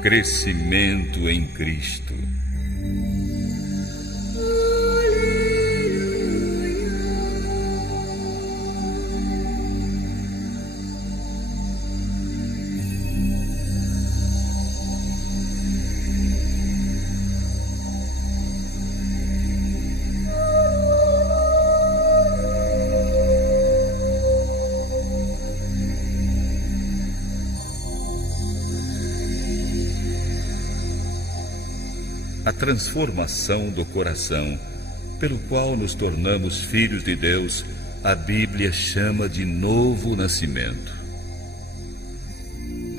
Crescimento em Cristo. A transformação do coração, pelo qual nos tornamos filhos de Deus, a Bíblia chama de novo nascimento.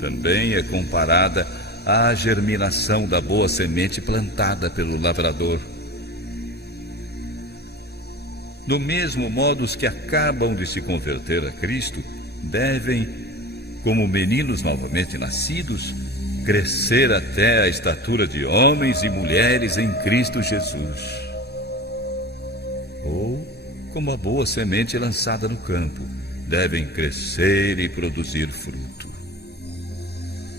Também é comparada à germinação da boa semente plantada pelo lavrador. Do mesmo modo, os que acabam de se converter a Cristo devem, como meninos novamente nascidos, crescer até a estatura de homens e mulheres em Cristo Jesus. Ou, como a boa semente lançada no campo, devem crescer e produzir fruto.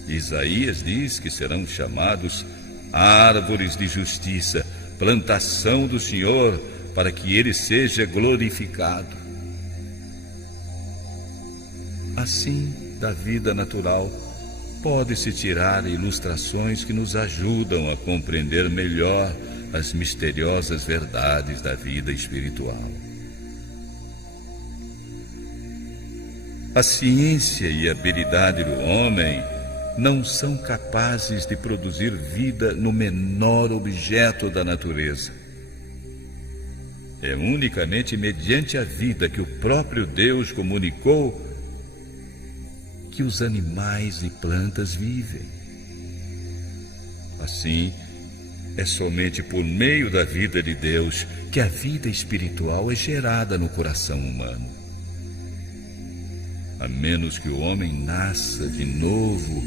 Isaías diz que serão chamados árvores de justiça, plantação do Senhor, para que ele seja glorificado. Assim, da vida natural, pode-se tirar ilustrações que nos ajudam a compreender melhor as misteriosas verdades da vida espiritual. A ciência e a habilidade do homem não são capazes de produzir vida no menor objeto da natureza. É unicamente mediante a vida que o próprio Deus comunicou que os animais e plantas vivem. Assim, é somente por meio da vida de Deus que a vida espiritual é gerada no coração humano. A menos que o homem nasça de novo,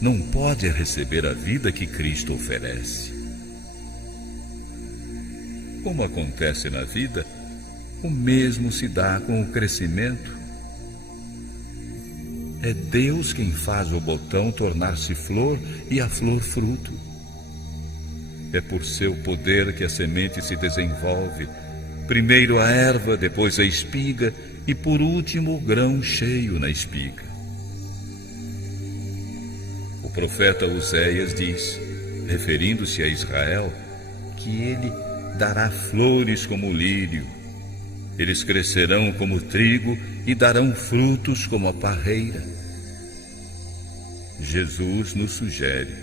não pode receber a vida que Cristo oferece. Como acontece na vida, o mesmo se dá com o crescimento. É Deus quem faz o botão tornar-se flor e a flor fruto. É por seu poder que a semente se desenvolve, primeiro a erva, depois a espiga e por último o grão cheio na espiga. O profeta Oséias diz, referindo-se a Israel, que ele dará flores como o lírio. Eles crescerão como o trigo e darão frutos como a parreira. Jesus nos sugere: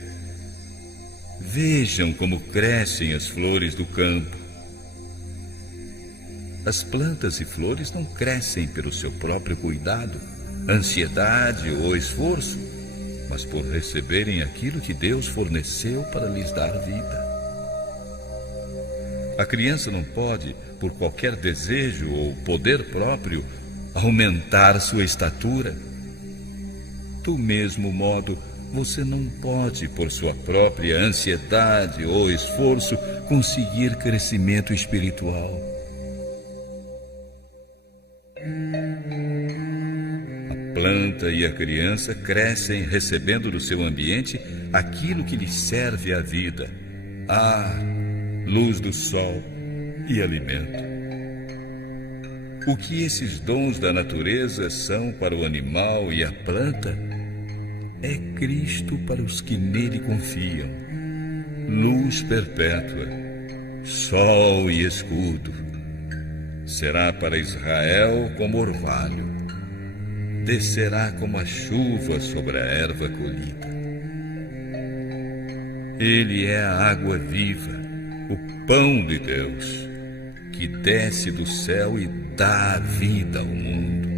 vejam como crescem as flores do campo. As plantas e flores não crescem pelo seu próprio cuidado, ansiedade ou esforço, mas por receberem aquilo que Deus forneceu para lhes dar vida. A criança não pode, por qualquer desejo ou poder próprio, aumentar sua estatura. Do mesmo modo, você não pode, por sua própria ansiedade ou esforço, conseguir crescimento espiritual. A planta e a criança crescem recebendo do seu ambiente aquilo que lhes serve à vida: ar, luz do sol e alimento. O que esses dons da natureza são para o animal e a planta é Cristo para os que nele confiam. Luz perpétua, sol e escudo. Será para Israel como orvalho, descerá como a chuva sobre a erva colhida. Ele é a água viva, o pão de Deus, que desce do céu e dá vida ao mundo.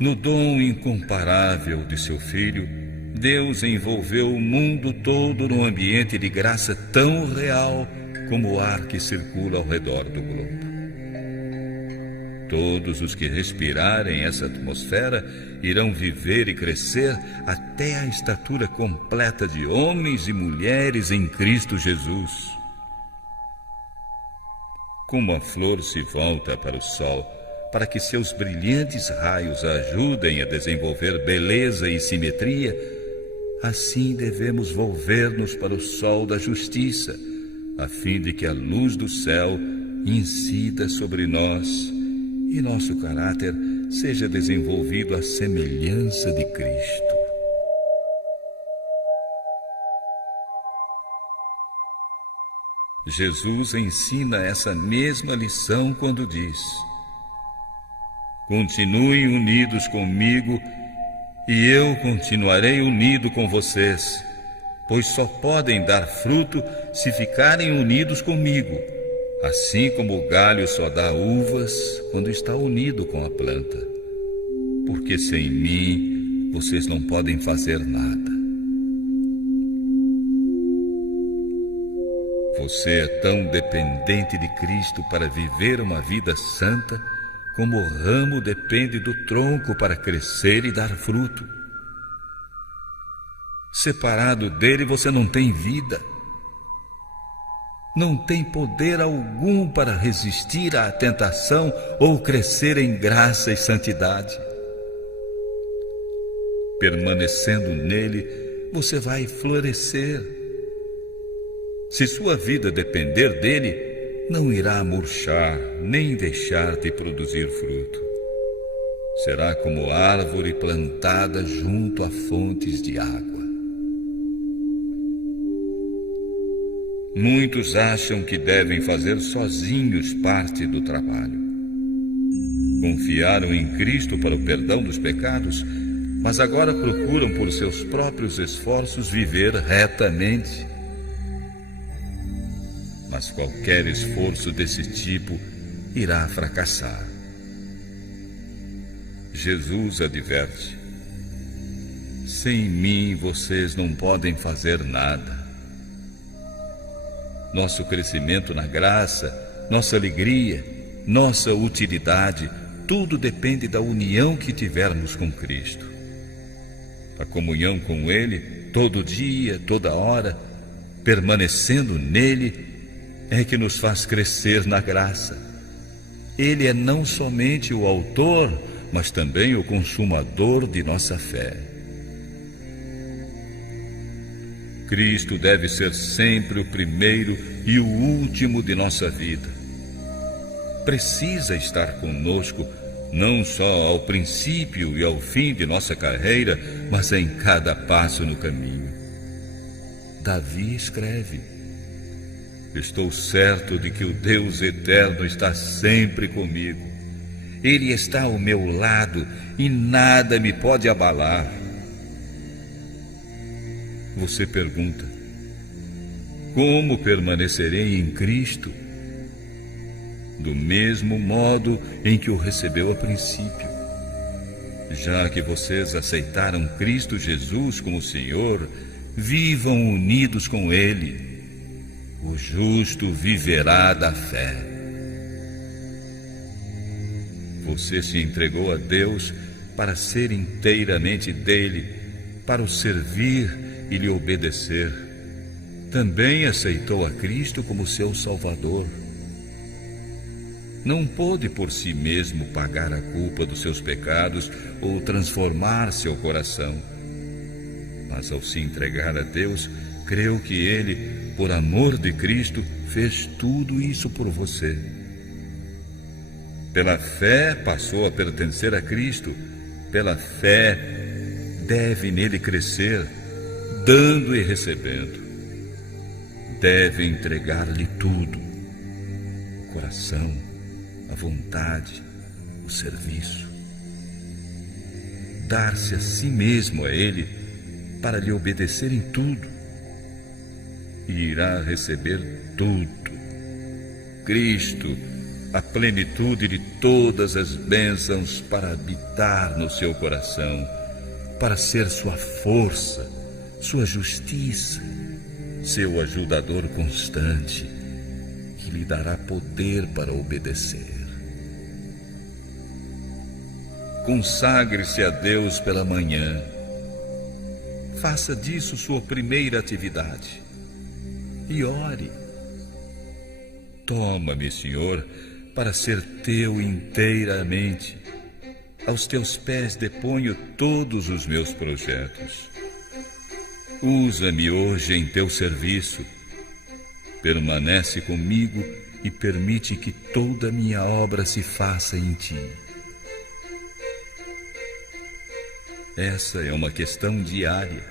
No dom incomparável de seu Filho, Deus envolveu o mundo todo num ambiente de graça tão real como o ar que circula ao redor do globo. Todos os que respirarem essa atmosfera irão viver e crescer até a estatura completa de homens e mulheres em Cristo Jesus. Como a flor se volta para o sol, para que seus brilhantes raios ajudem a desenvolver beleza e simetria, assim devemos volver-nos para o sol da justiça, a fim de que a luz do céu incida sobre nós e nosso caráter seja desenvolvido à semelhança de Cristo. Jesus ensina essa mesma lição quando diz: continuem unidos comigo e eu continuarei unido com vocês, pois só podem dar fruto se ficarem unidos comigo, assim como o galho só dá uvas quando está unido com a planta. Porque sem mim vocês não podem fazer nada. Você é tão dependente de Cristo para viver uma vida santa, como o ramo depende do tronco para crescer e dar fruto. Separado dele, você não tem vida. Não tem poder algum para resistir à tentação ou crescer em graça e santidade. Permanecendo nele, você vai florescer. Se sua vida depender dele, não irá murchar, nem deixar de produzir fruto. Será como árvore plantada junto a fontes de água. Muitos acham que devem fazer sozinhos parte do trabalho. Confiaram em Cristo para o perdão dos pecados, mas agora procuram por seus próprios esforços viver retamente. Mas qualquer esforço desse tipo irá fracassar. Jesus adverte: sem mim vocês não podem fazer nada. Nosso crescimento na graça, nossa alegria, nossa utilidade, tudo depende da união que tivermos com Cristo. A comunhão com Ele, todo dia, toda hora, permanecendo nele, é que nos faz crescer na graça. Ele é não somente o autor, mas também o consumador de nossa fé. Cristo deve ser sempre o primeiro e o último de nossa vida. Precisa estar conosco, não só ao princípio e ao fim de nossa carreira, mas em cada passo no caminho. Davi escreve: estou certo de que o Deus eterno está sempre comigo. Ele está ao meu lado e nada me pode abalar. Você pergunta: como permanecerei em Cristo? Do mesmo modo em que o recebeu a princípio. Já que vocês aceitaram Cristo Jesus como Senhor, vivam unidos com Ele. O justo viverá da fé. Você se entregou a Deus para ser inteiramente dele, para o servir e lhe obedecer. Também aceitou a Cristo como seu Salvador. Não pôde por si mesmo pagar a culpa dos seus pecados ou transformar seu coração. Mas ao se entregar a Deus, creu que Ele, por amor de Cristo, fez tudo isso por você. Pela fé passou a pertencer a Cristo. Pela fé deve nele crescer, dando e recebendo. Deve entregar-lhe tudo: o coração, a vontade, o serviço. Dar-se a si mesmo a Ele para lhe obedecer em tudo. E irá receber tudo. Cristo, a plenitude de todas as bênçãos para habitar no seu coração, para ser sua força, sua justiça, seu ajudador constante, que lhe dará poder para obedecer. Consagre-se a Deus pela manhã. Faça disso sua primeira atividade. E ore. Toma-me, Senhor, para ser teu inteiramente. Aos teus pés deponho todos os meus projetos. Usa-me hoje em teu serviço. Permanece comigo e permite que toda a minha obra se faça em ti. Essa é uma questão diária.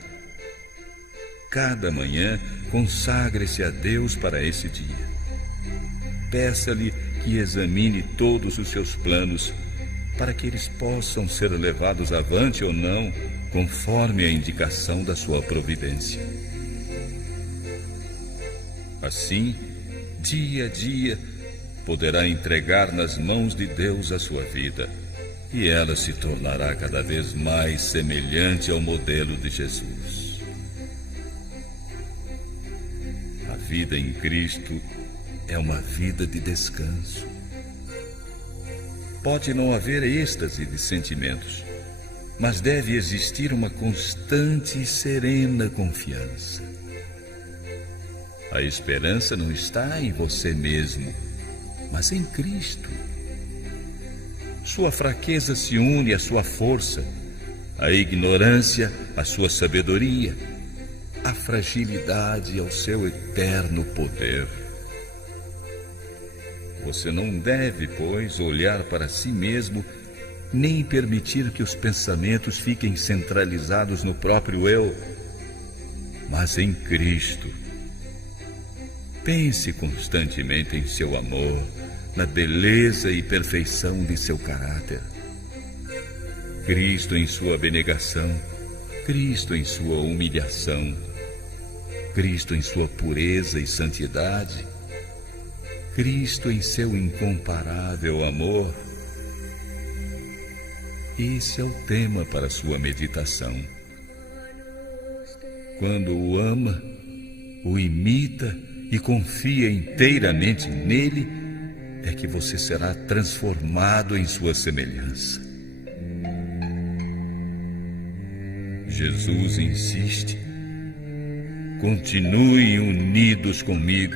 Cada manhã consagre-se a Deus para esse dia. Peça-lhe que examine todos os seus planos, para que eles possam ser levados avante ou não, conforme a indicação da sua providência. Assim, dia a dia, poderá entregar nas mãos de Deus a sua vida, e ela se tornará cada vez mais semelhante ao modelo de Jesus. A vida em Cristo é uma vida de descanso. Pode não haver êxtase de sentimentos, mas deve existir uma constante e serena confiança. A esperança não está em você mesmo, mas em Cristo. Sua fraqueza se une à sua força, a ignorância à sua sabedoria, a fragilidade ao seu eterno poder. Você não deve, pois, olhar para si mesmo, nem permitir que os pensamentos fiquem centralizados no próprio eu, mas em Cristo. Pense constantemente em seu amor, na beleza e perfeição de seu caráter. Cristo em sua abnegação, Cristo em sua humilhação, Cristo em sua pureza e santidade, Cristo em seu incomparável amor. Esse é o tema para sua meditação. Quando o ama, o imita e confia inteiramente nele, é que você será transformado em sua semelhança. Jesus insiste: continuem unidos comigo.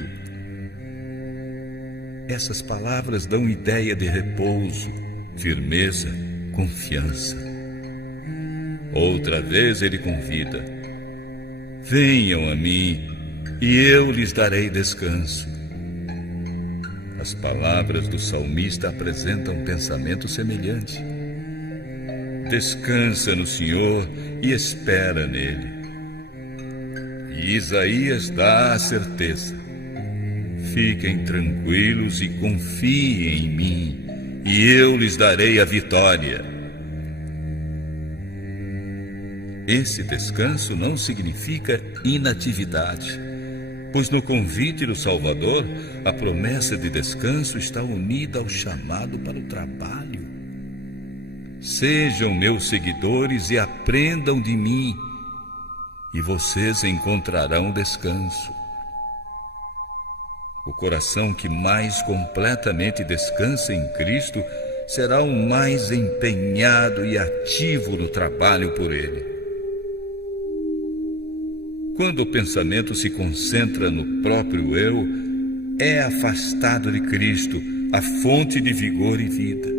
Essas palavras dão ideia de repouso, firmeza, confiança. Outra vez ele convida: venham a mim e eu lhes darei descanso. As palavras do salmista apresentam um pensamento semelhante. Descansa no Senhor e espera nele. E Isaías dá a certeza: fiquem tranquilos e confiem em mim, e eu lhes darei a vitória. Esse descanso não significa inatividade, pois no convite do Salvador, a promessa de descanso está unida ao chamado para o trabalho. Sejam meus seguidores e aprendam de mim, e vocês encontrarão descanso. O coração que mais completamente descansa em Cristo será o mais empenhado e ativo no trabalho por Ele. Quando o pensamento se concentra no próprio eu, é afastado de Cristo, a fonte de vigor e vida.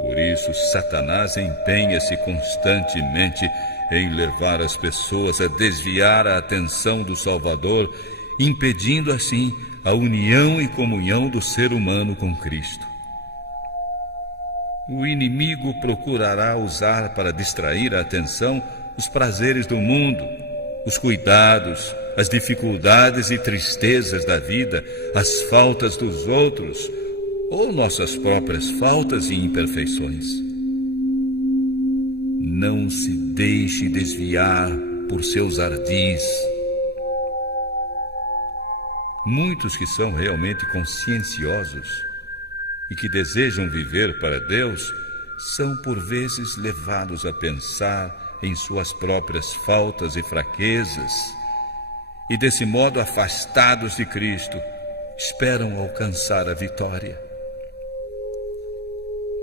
Por isso, Satanás empenha-se constantemente em levar as pessoas a desviar a atenção do Salvador, impedindo assim a união e comunhão do ser humano com Cristo. O inimigo procurará usar para distrair a atenção os prazeres do mundo, os cuidados, as dificuldades e tristezas da vida, as faltas dos outros ou nossas próprias faltas e imperfeições. Não se deixe desviar por seus ardis. Muitos que são realmente conscienciosos e que desejam viver para Deus são por vezes levados a pensar em suas próprias faltas e fraquezas e desse modo afastados de Cristo esperam alcançar a vitória.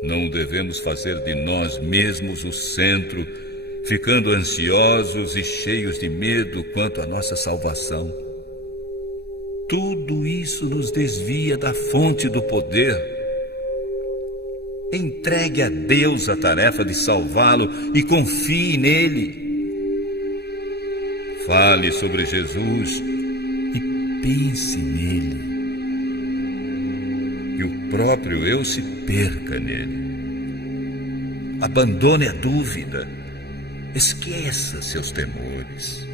Não devemos fazer de nós mesmos o centro, ficando ansiosos e cheios de medo quanto à nossa salvação. tudo isso nos desvia da fonte do poder. Entregue a Deus a tarefa de salvá-lo e confie nele. Fale sobre Jesus e pense nele. Que o próprio eu se perca nele. Abandone a dúvida. Esqueça seus temores.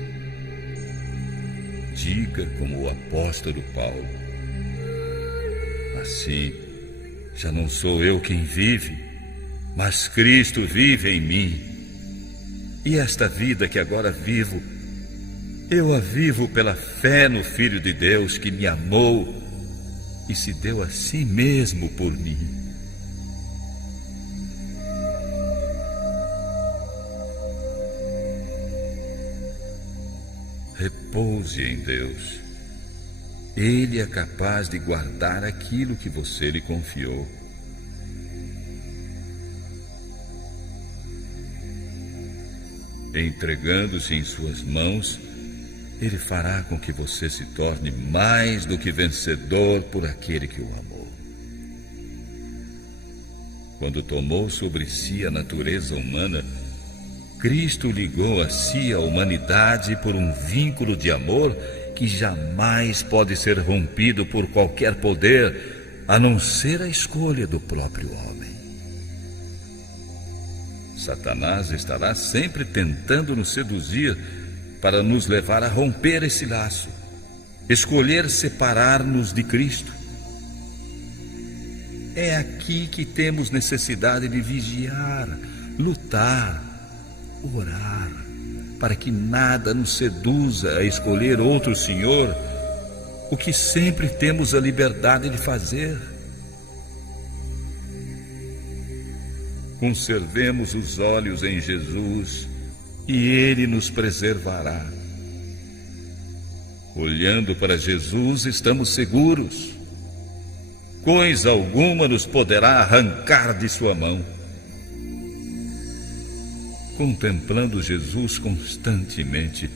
Diga como o apóstolo Paulo: assim, já não sou eu quem vive, mas Cristo vive em mim. E esta vida que agora vivo, eu a vivo pela fé no Filho de Deus que me amou e se deu a si mesmo por mim. Repouse em Deus. Ele é capaz de guardar aquilo que você lhe confiou. Entregando-se em suas mãos, Ele fará com que você se torne mais do que vencedor por aquele que o amou. Quando tomou sobre si a natureza humana, Cristo ligou a si a humanidade por um vínculo de amor que jamais pode ser rompido por qualquer poder, a não ser a escolha do próprio homem. Satanás estará sempre tentando nos seduzir para nos levar a romper esse laço, escolher separar-nos de Cristo. É aqui que temos necessidade de vigiar, lutar, orar, para que nada nos seduza a escolher outro Senhor, o que sempre temos a liberdade de fazer. Conservemos os olhos em Jesus e Ele nos preservará. Olhando para Jesus, estamos seguros. Coisa alguma nos poderá arrancar de sua mão. Contemplando Jesus constantemente,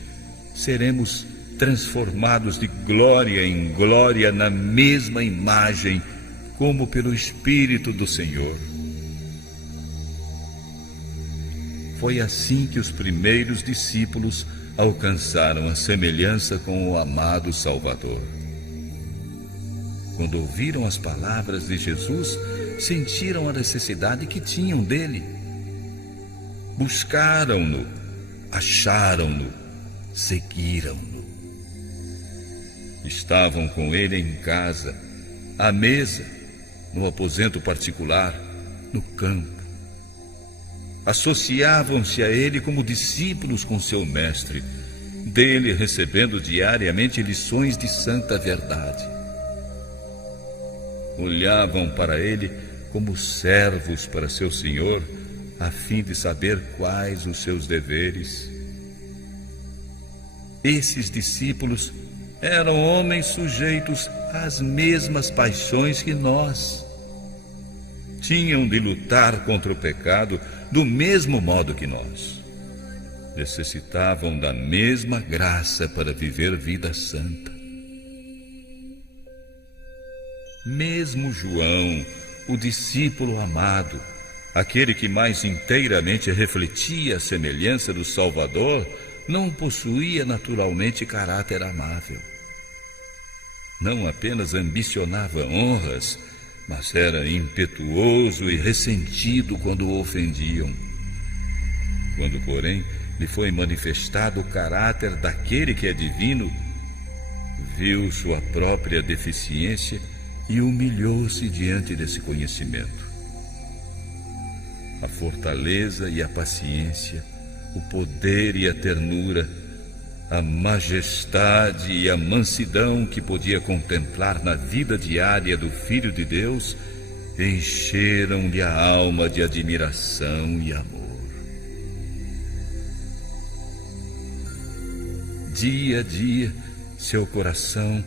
seremos transformados de glória em glória na mesma imagem, como pelo Espírito do Senhor. Foi assim que os primeiros discípulos alcançaram a semelhança com o amado Salvador. Quando ouviram as palavras de Jesus, sentiram a necessidade que tinham dele. Buscaram-no, acharam-no, seguiram-no. Estavam com ele em casa, à mesa, no aposento particular, no campo. Associavam-se a ele como discípulos com seu mestre, dele recebendo diariamente lições de santa verdade. Olhavam para ele como servos para seu Senhor, a fim de saber quais os seus deveres. Esses discípulos eram homens sujeitos às mesmas paixões que nós. Tinham de lutar contra o pecado do mesmo modo que nós. Necessitavam da mesma graça para viver vida santa. Mesmo João, o discípulo amado, aquele que mais inteiramente refletia a semelhança do Salvador, não possuía naturalmente caráter amável. Não apenas ambicionava honras, mas era impetuoso e ressentido quando o ofendiam. Quando, porém, lhe foi manifestado o caráter daquele que é divino, viu sua própria deficiência e humilhou-se diante desse conhecimento. A fortaleza e a paciência, o poder e a ternura, a majestade e a mansidão que podia contemplar na vida diária do Filho de Deus encheram-lhe a alma de admiração e amor. Dia a dia, seu coração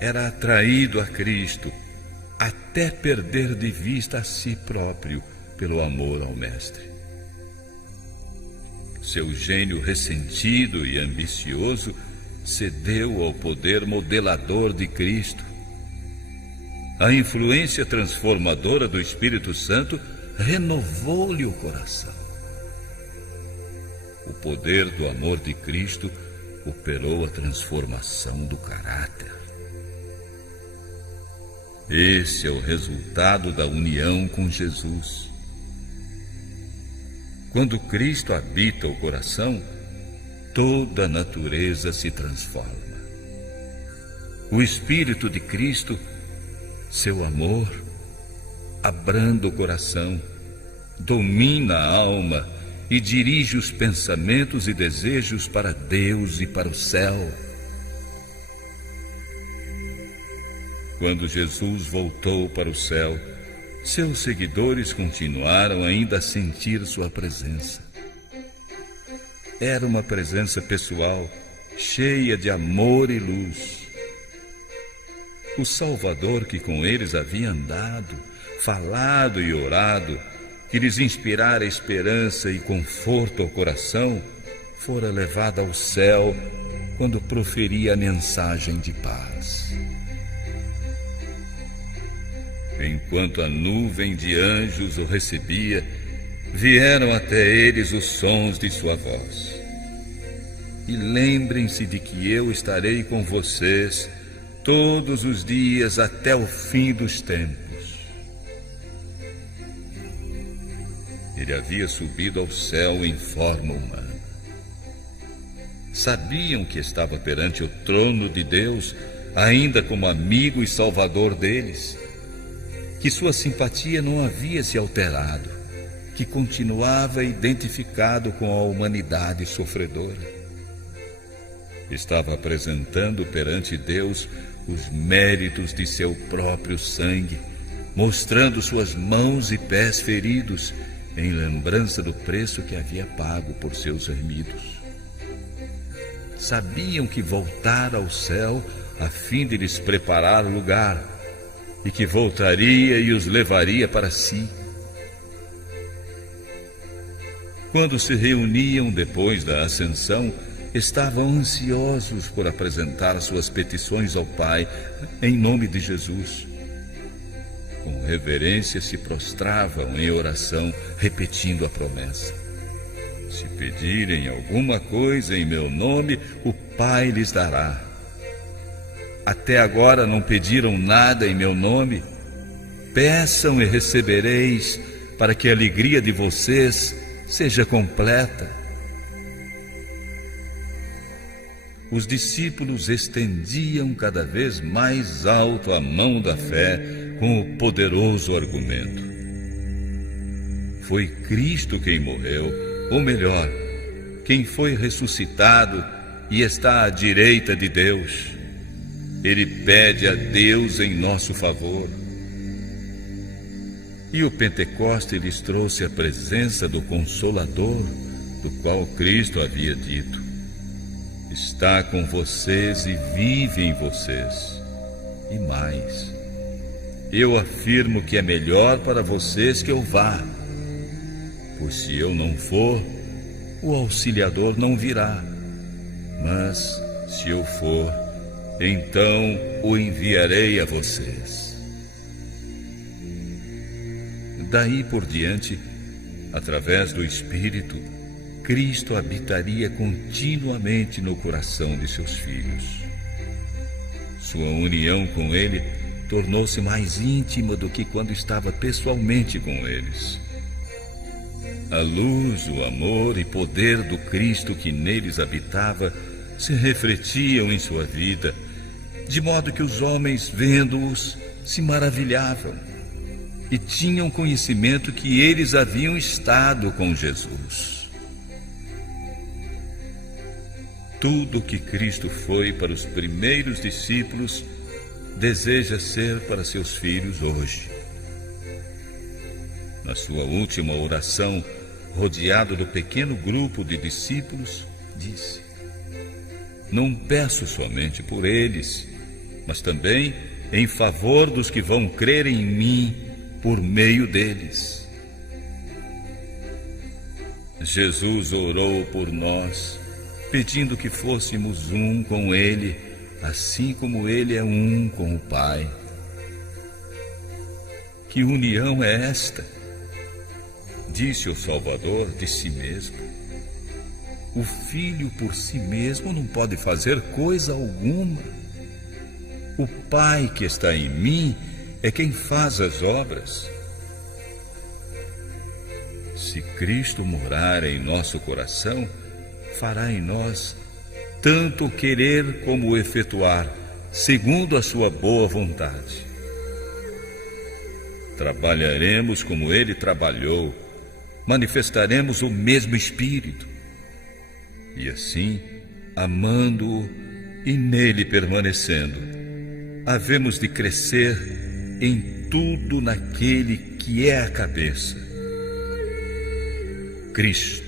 era atraído a Cristo, até perder de vista a si próprio pelo amor ao Mestre. Seu gênio ressentido e ambicioso cedeu ao poder modelador de Cristo. A influência transformadora do Espírito Santo renovou-lhe o coração. O poder do amor de Cristo operou a transformação do caráter. Esse é o resultado da união com Jesus. Quando Cristo habita o coração, toda a natureza se transforma. O Espírito de Cristo, seu amor, abranda o coração, domina a alma e dirige os pensamentos e desejos para Deus e para o céu. Quando Jesus voltou para o céu, seus seguidores continuaram ainda a sentir sua presença. Era uma presença pessoal, cheia de amor e luz. O Salvador que com eles havia andado, falado e orado, que lhes inspirara esperança e conforto ao coração, fora levado ao céu quando proferia a mensagem de paz. Enquanto a nuvem de anjos o recebia, vieram até eles os sons de sua voz. E lembrem-se de que eu estarei com vocês todos os dias até o fim dos tempos. Ele havia subido ao céu em forma humana. Sabiam que estava perante o trono de Deus, ainda como amigo e salvador deles, que sua simpatia não havia se alterado, que continuava identificado com a humanidade sofredora. Estava apresentando perante Deus os méritos de seu próprio sangue, mostrando suas mãos e pés feridos, em lembrança do preço que havia pago por seus remidos. Sabiam que voltara ao céu a fim de lhes preparar lugar, e que voltaria e os levaria para si. Quando se reuniam depois da ascensão, estavam ansiosos por apresentar suas petições ao Pai em nome de Jesus. Com reverência se prostravam em oração, repetindo a promessa: se pedirem alguma coisa em meu nome, o Pai lhes dará. Até agora não pediram nada em meu nome? Peçam e recebereis, para que a alegria de vocês seja completa. Os discípulos estendiam cada vez mais alto a mão da fé com o poderoso argumento: foi Cristo quem morreu, ou melhor, quem foi ressuscitado e está à direita de Deus. Ele pede a Deus em nosso favor. E o Pentecoste lhes trouxe a presença do Consolador, do qual Cristo havia dito: está com vocês e vive em vocês. E mais, eu afirmo que é melhor para vocês que eu vá, pois se eu não for, o Auxiliador não virá. Mas se eu for, então o enviarei a vocês. Daí por diante, através do Espírito, Cristo habitaria continuamente no coração de seus filhos. Sua união com ele tornou-se mais íntima do que quando estava pessoalmente com eles. A luz, o amor e poder do Cristo que neles habitava se refletiam em sua vida, de modo que os homens, vendo-os, se maravilhavam e tinham conhecimento que eles haviam estado com Jesus. Tudo que Cristo foi para os primeiros discípulos, deseja ser para seus filhos hoje. Na sua última oração, rodeado do pequeno grupo de discípulos, disse: não peço somente por eles, mas também em favor dos que vão crer em mim por meio deles. Jesus orou por nós pedindo que fôssemos um com Ele, assim como Ele é um com o Pai. Que união é esta? Disse o Salvador de si mesmo. O Filho por si mesmo não pode fazer coisa alguma. O Pai que está em mim é quem faz as obras. Se Cristo morar em nosso coração, fará em nós tanto o querer como o efetuar, segundo a sua boa vontade. Trabalharemos como Ele trabalhou, manifestaremos o mesmo Espírito. E assim, amando-o e nele permanecendo, havemos de crescer em tudo naquele que é a cabeça, Cristo.